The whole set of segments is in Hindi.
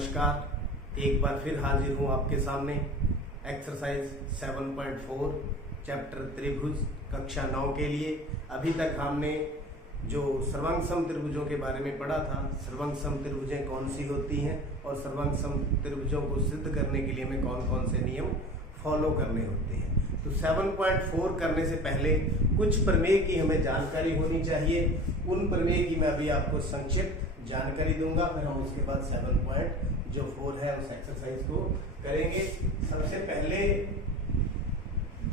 नमस्कार। एक बार फिर हाजिर हूँ आपके सामने एक्सरसाइज 7.4 चैप्टर त्रिभुज कक्षा 9 के लिए। अभी तक हमने जो सर्वांग सम त्रिभुजों के बारे में पढ़ा था, सर्वांग सम त्रिभुजें कौन सी होती हैं और सर्वांग सम त्रिभुजों को सिद्ध करने के लिए हमें कौन कौन से नियम फॉलो करने होते हैं। तो 7.4 करने से पहले कुछ प्रमेय की हमें जानकारी होनी चाहिए। उन प्रमेय की मैं अभी आपको संक्षिप्त जानकारी दूंगा, फिर हम उसके बाद 7.4 है उस एक्सरसाइज को करेंगे। सबसे पहले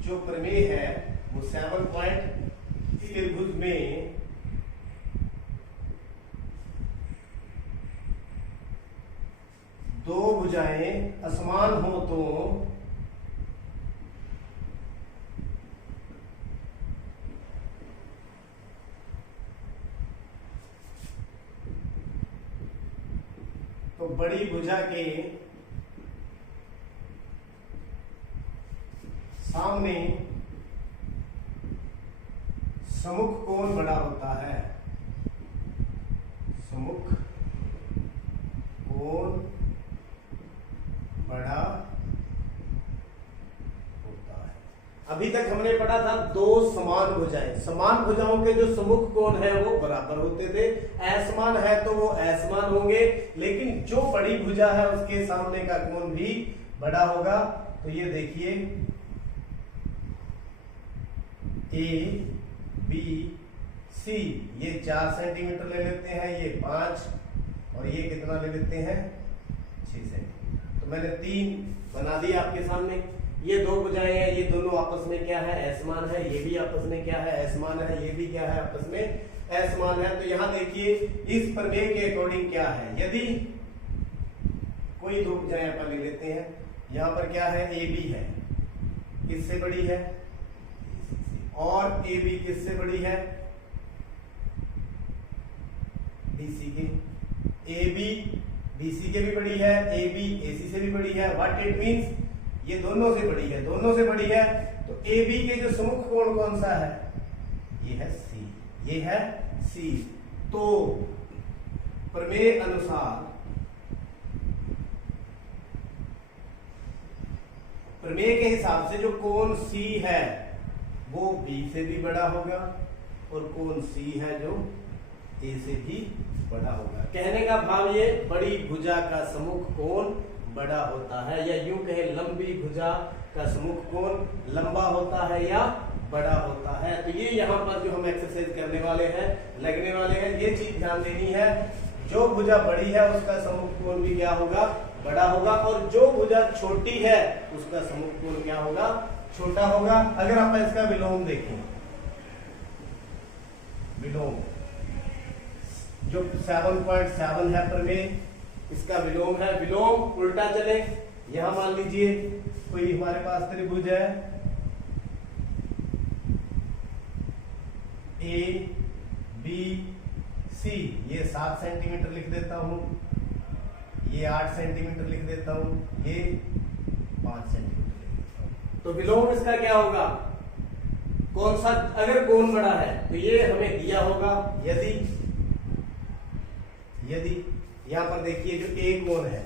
जो प्रमेय है वो 7. त्रिभुज में दो भुजाएं असमान हो तो बड़ी भुजा के सामने सम्मुख कोण बड़ा होता है। सम्मुख कोण बड़ा होता है। अभी तक हमने पढ़ा था दो समान भुजाएं, समान भुजाओं के जो सम्मुख कोण है वो बराबर होते थे। असमान है तो वो असमान होंगे, लेकिन जो बड़ी भुजा है उसके सामने का कोण भी बड़ा होगा। तो ये देखिए ए बी सी, ये 4 सेंटीमीटर ले लेते हैं, ये 5 और ये कितना ले लेते हैं 6 सेंटीमीटर। तो मैंने 3 बना दिया आपके सामने। ये दो भुजाएं हैं, ये दोनों आपस में क्या है असमान है, ये भी आपस में क्या है असमान है, ये भी क्या है आपस में असमान है। तो यहां देखिए इस प्रमेय के अकॉर्डिंग क्या है, यदि कोई दो भुजाएं अपन ले लेते हैं, यहां पर क्या है ए बी है, किससे बड़ी है और ए बी किससे बड़ी है बीसी के। ए बी बीसी के भी बड़ी है, ए बी एसी से भी बड़ी है। व्हाट इट मींस ये दोनों से बड़ी है, दोनों से बड़ी है। तो ए बी के जो सम्मुख कोण कौन सा है, ये है सी, ये है सी। तो प्रमेय अनुसार प्रमेय के हिसाब से जो कोण सी है वो बी से भी बड़ा होगा और कोण सी है जो ए से भी बड़ा होगा। कहने का भाव ये बड़ी भुजा का सम्मुख कोण बड़ा होता है, या यूं कहे लंबी भुजा का सम्मुख कोण लंबा होता है या बड़ा होता है। तो ये यहाँ पर जो हम एक्सरसाइज करने वाले हैं, लगने वाले हैं, ये चीज ध्यान देनी है। जो भुजा बड़ी है उसका सम्मुख कोण भी क्या होगा बड़ा होगा, और जो भुजा छोटी है उसका सम्मुख कोण क्या होगा छोटा होगा। अगर आप इसका विलोम देखें, विलोम जो 7.7 है प्रमेय, इसका विलोम है। विलोम उल्टा चले, यहां मान लीजिए कोई हमारे पास त्रिभुज है ए बी सी, ये 7 सेंटीमीटर लिख देता हूं, ये 8 सेंटीमीटर लिख देता हूं, ये 5 सेंटीमीटर लिख देता हूं। तो विलोम इसका क्या होगा, कौन सा, अगर कोण बड़ा है तो ये हमें दिया होगा। यदि यहां पर देखिए जो ए कोण है,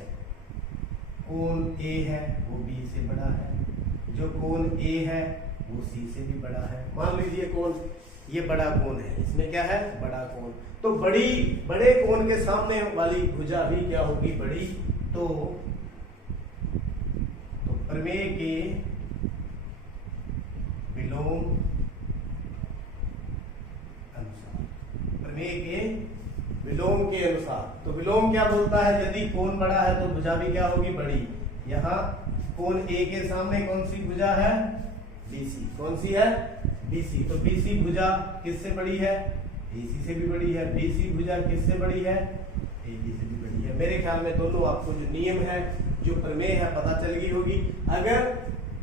कोण ए है वो बी से बड़ा है, जो कोण ए है वो सी से भी बड़ा है। मान लीजिए कोण, ये बड़ा कोण है, इसमें क्या है बड़ा कोण। तो बड़े कोण के सामने वाली भुजा भी क्या होगी बड़ी। तो प्रमेय के विलोम अनुसार, प्रमेय के विलोम के अनुसार, तो विलोम क्या बोलता है, यदि कोण बड़ा है तो भुजा भी क्या होगी बड़ी। यहाँ कोण ए के सामने कौन सी भुजा है बीसी, कौन सी है बीसी। तो बीसी भुजा किससे बड़ी है एसी से भी बड़ी है, बीसी भुजा किससे बड़ी है एबी से भी बड़ी है। मेरे ख्याल में दोनों आपको जो नियम है, जो प्रमेय है पता चल गई होगी। अगर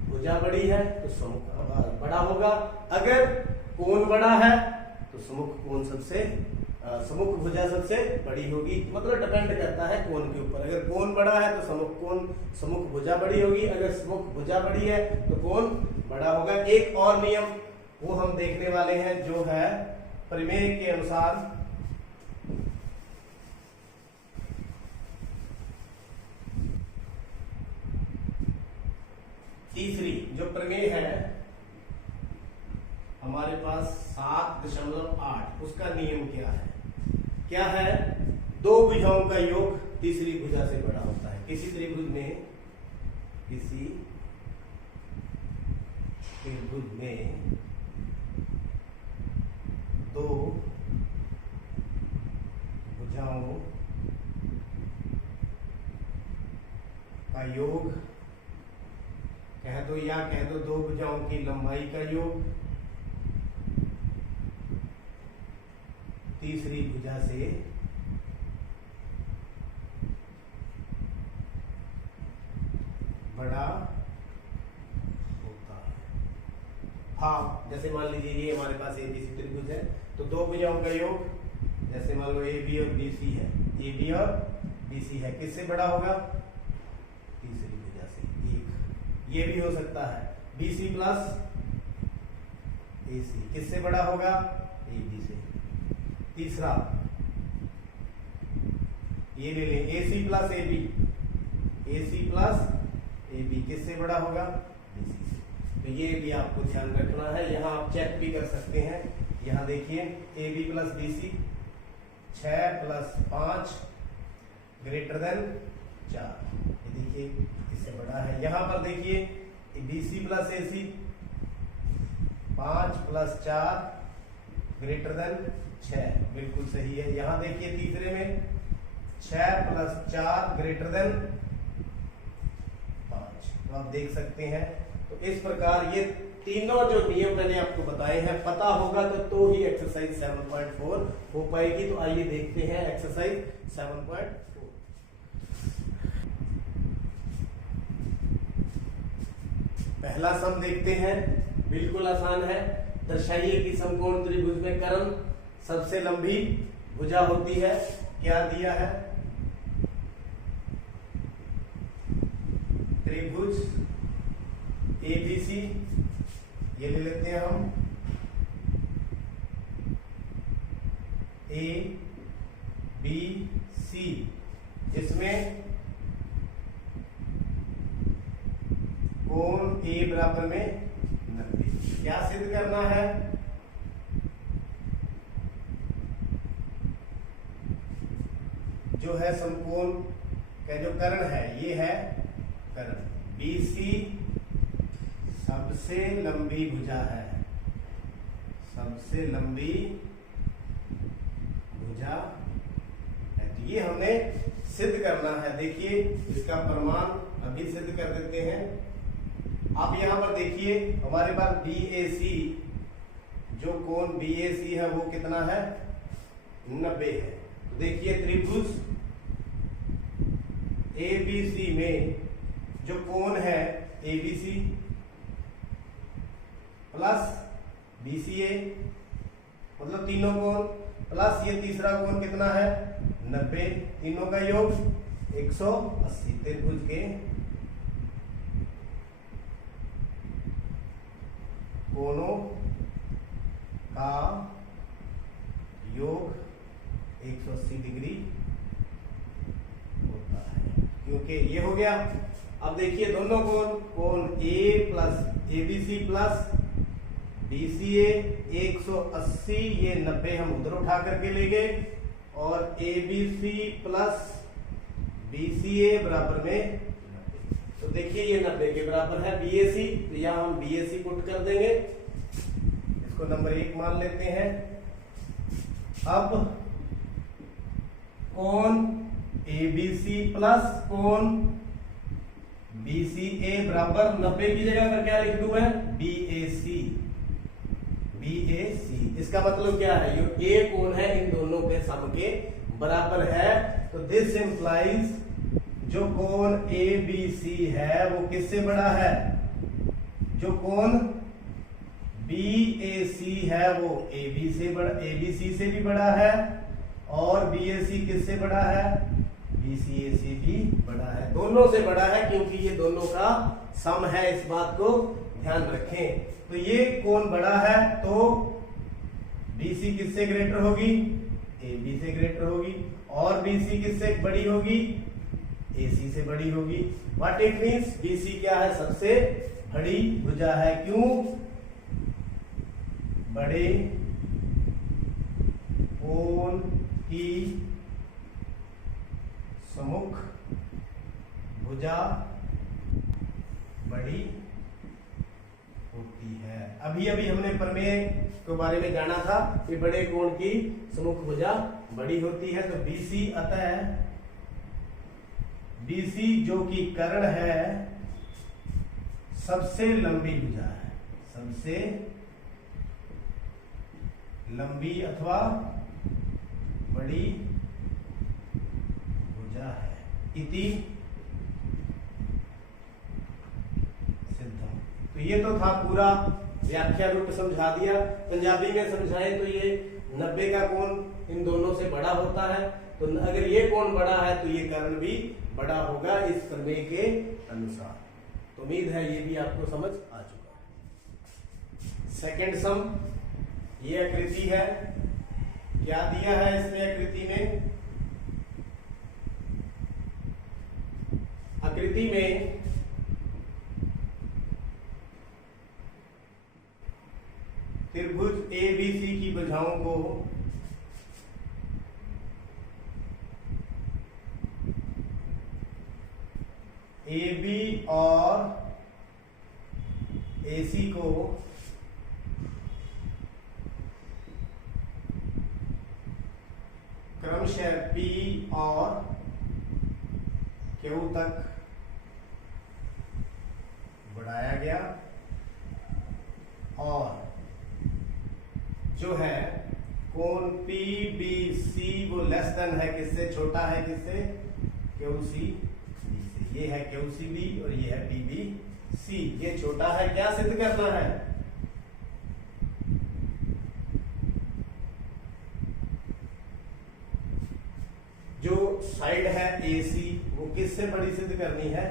भुजा बड़ी है तो सम्मुख बड़ा होगा, अगर कोण बड़ा है तो सम्मुख कोण सम्मुख भुजा सबसे बड़ी होगी। मतलब डिपेंड करता है कोण के ऊपर। अगर कोण बड़ा है तो सम्मुख भुजा बड़ी होगी, अगर सम्मुख भुजा बड़ी है तो कोण बड़ा होगा। एक और नियम वो हम देखने वाले हैं जो है प्रमेय के अनुसार। 7.5 तीसरी जो प्रमेय है हमारे पास 7.8, उसका नियम क्या है? क्या है? दो भुजाओं का योग तीसरी भुजा से बड़ा होता है। किसी त्रिभुज में दो भुजाओं का योग कह दो, या कह दो दो भुजाओं की लंबाई का योग तीसरी भुजा से बड़ा होता है। हाँ, जैसे मान लीजिए ये हमारे पास एबीसी त्रिभुज है, तो दो भुजाओं का योग जैसे मान लो ए बी और बी सी है, ए बी और बी सी है, किससे बड़ा होगा? तीसरी भुजा से। एक ये भी हो सकता है बी सी प्लस ए सी, किससे बड़ा होगा? ए बी से। तीसरा ये ले लें A C plus A B, A C plus A B किससे बड़ा होगा? बी सी से। तो ये भी आपको ध्यान रखना है। यहाँ आप चेक भी कर सकते हैं। यहाँ देखिए A B plus B C 6 plus 5 greater than 4, ये देखिए इससे बड़ा है। यहाँ पर देखिए B C plus A C 5 plus 4 greater than 6, बिल्कुल सही है। यहाँ देखिए तीसरे में 6 प्लस 4 ग्रेटर देन 5, तो आप देख सकते हैं। तो इस प्रकार ये तीनों जो नियम मैंने आपको बताए हैं पता होगा तो ही एक्सरसाइज 7.4 हो पाएगी। तो आइए देखते हैं एक्सरसाइज 7.4। पहला सम देखते हैं, बिल्कुल आसान है। दर्शाइए कि समकोण त्रिभुज में कर्ण सबसे लंबी भुजा होती है। क्या दिया है? त्रिभुज एबीसी, ये ले लेते हैं हम, ए बी सी, जिसमें कोण ए बराबर में 90। क्या सिद्ध करना है? जो है समकोण का जो कर्ण है, ये है कर्ण BC सबसे लंबी भुजा है, सबसे लंबी भुजा है। तो ये हमने सिद्ध करना है। देखिए इसका प्रमाण अभी सिद्ध कर देते हैं। आप यहां पर देखिए हमारे पास BAC, जो कोण BAC है वो कितना है? 90 है। तो देखिए त्रिभुज ABC में जो कोण है ABC प्लस BCA, मतलब तीनों कोण प्लस ये तीसरा कोण कितना है? 90, तीनों का योग 180। त्रिभुज के कोणों का योग 180 डिग्री होता है, क्योंकि ये हो गया। अब देखिए दोनों कोण A plus ABC plus BCA 180, ये 90 हम उधर उठा करके ले गए, और ABC प्लस BCA बराबर में 90। तो देखिए ये 90 के बराबर है BAC, तो यहां हम BAC पुट कर देंगे, इसको नंबर 1 मान लेते हैं। अब कोण ABC प्लस कोण BCA बराबर 90 की जगह पर क्या लिख दूं मैं? BAC। इसका मतलब क्या है? ये A कोण है इन दोनों के सम के बराबर है। तो दिस इंप्लाइज जो कोण ABC है वो किससे बड़ा है? जो कोण BAC है वो ABC से भी बड़ा है, और BAC किससे बड़ा है? BCA से भी बड़ा है, दोनों से बड़ा है, क्योंकि ये दोनों का सम है। इस बात को ध्यान रखें। तो ये कोण बड़ा है तो BC किससे ग्रेटर होगी? AB से ग्रेटर होगी, और BC किससे बड़ी होगी? AC से बड़ी होगी। What it means? BC क्या है? सबसे बड़ी भुजा है। क्यों? बड़े कोण की सम्मुख भुजा बड़ी होती है। अभी अभी हमने प्रमेय के बारे में जाना था कि बड़े कोण की सम्मुख भुजा बड़ी होती है। तो BC, अतः BC जो कि कर्ण है सबसे लंबी भुजा है, सबसे लंबी अथवा बड़ी भुजा है। इति सिद्धम। तो ये तो था पूरा व्याख्या रूप समझा दिया। पंजाबी में समझाए तो ये 90 का कोण इन दोनों से बड़ा होता है। तो अगर ये कोण बड़ा है तो ये कर्ण भी बड़ा होगा इस प्रमेय के अनुसार। तो उम्मीद है ये भी आपको समझ आ चुका है। सेकंड सम, ये आकृति है। क्या दिया है इसमें आकृति में? आकृति में त्रिभुज ABC की भुजाओं को AB और AC को क्रमशः P और Q तक बढ़ाया गया और जो है कोण PBC वो लेस देन है किससे? छोटा है किससे? QCB से। ये है QCB और ये है PBC। ये छोटा है। क्या सिद्ध करना है? जो साइड है AC वो किससे बड़ी सिद्ध करनी है?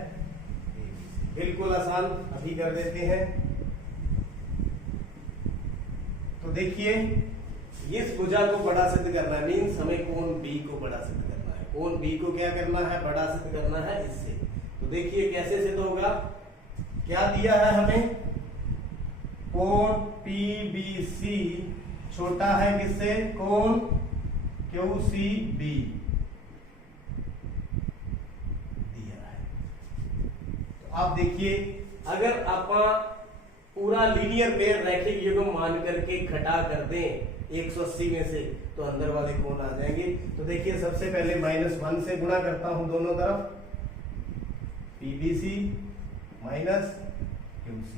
ABC। बिल्कुल आसान, अभी कर देते हैं। तो देखिए, इस भुजा को बड़ा सिद्ध करना है, मीन्स हमें कोण B को बड़ा सिद्ध करना है। कोण B को क्या करना है? बड़ा सिद्ध करना है इससे। तो देखिए कैसे सिद्ध होगा। क्या दिया है हमें? कोण PBC छोटा है किससे? कोण QCB दिया है। तो आप देखिए, अगर आप पूरा लीनियर पेयर रैखिक युग्म मान करके घटा कर दें 180 में से, तो अंदर वाले कोण आ जाएंगे। तो देखिए, सबसे पहले -1 से गुणा करता हूं दोनों तरफ, PBC माइनस QCB।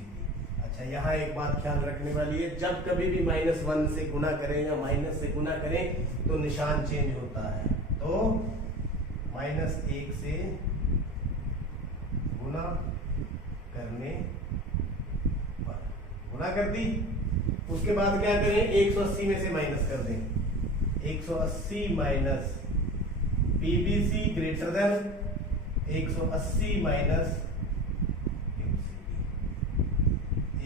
अच्छा, यहाँ एक बात ख्याल रखने वाली है, जब कभी भी -1 से गुणा करें या माइनस से गुणा करें तो निशान चेंज होता है। तो -1 से गुणा करने पर गुणा कर दी, उसके बाद क्या करें? 180 में से माइनस कर दें। 180 minus PBC greater than 180 minus QCB।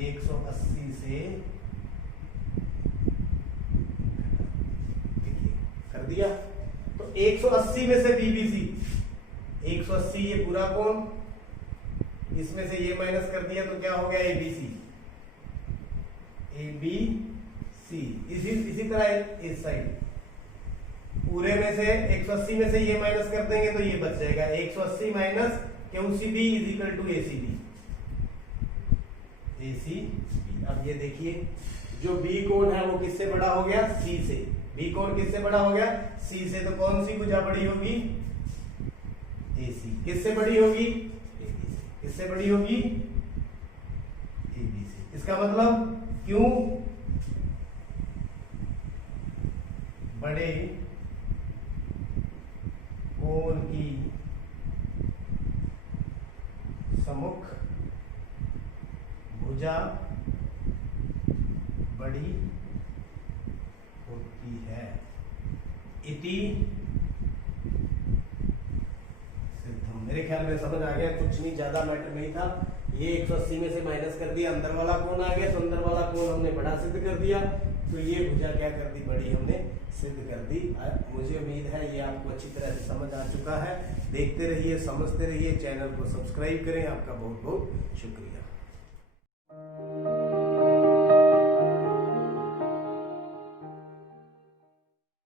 180 से देखिए कर दिया। तो 180 में से PBC 180 ये पूरा कोण, इसमें से ये माइनस कर दिया तो क्या हो गया? ABC। इसी तरह इस साइड पूरे में से 180 में से ये माइनस कर देंगे तो ये बच जाएगा 180 minus QCB is equal to ACB। अब ये देखिए, जो B कोण है वो किससे बड़ा हो गया? C से। B कोण किससे बड़ा हो गया? C से। तो कौन सी भुजा बड़ी होगी? AC। किससे बड़ी होगी? AB से। किससे बड़ी होगी? AB से। इसका मतलब क्यों? बड़े कोण की सम्मुख भुजा बड़ी होती है। इति सिद्धम। मेरे ख्याल में समझ आ गया, कुछ नहीं, ज्यादा मैटर नहीं था। ये 180 में से माइनस कर दिया, अंदर वाला कोण आ गया, तो अंदर वाला कोण हमने बड़ा सिद्ध कर दिया। तो ये भुजा क्या कर दी? बड़ी हमने सिद्ध कर दी। मुझे उम्मीद है ये आपको अच्छी तरह से समझ आ चुका है। देखते रहिए, समझते रहिए, चैनल को सब्सक्राइब करें। आपका बहुत बहुत शुक्रिया। है।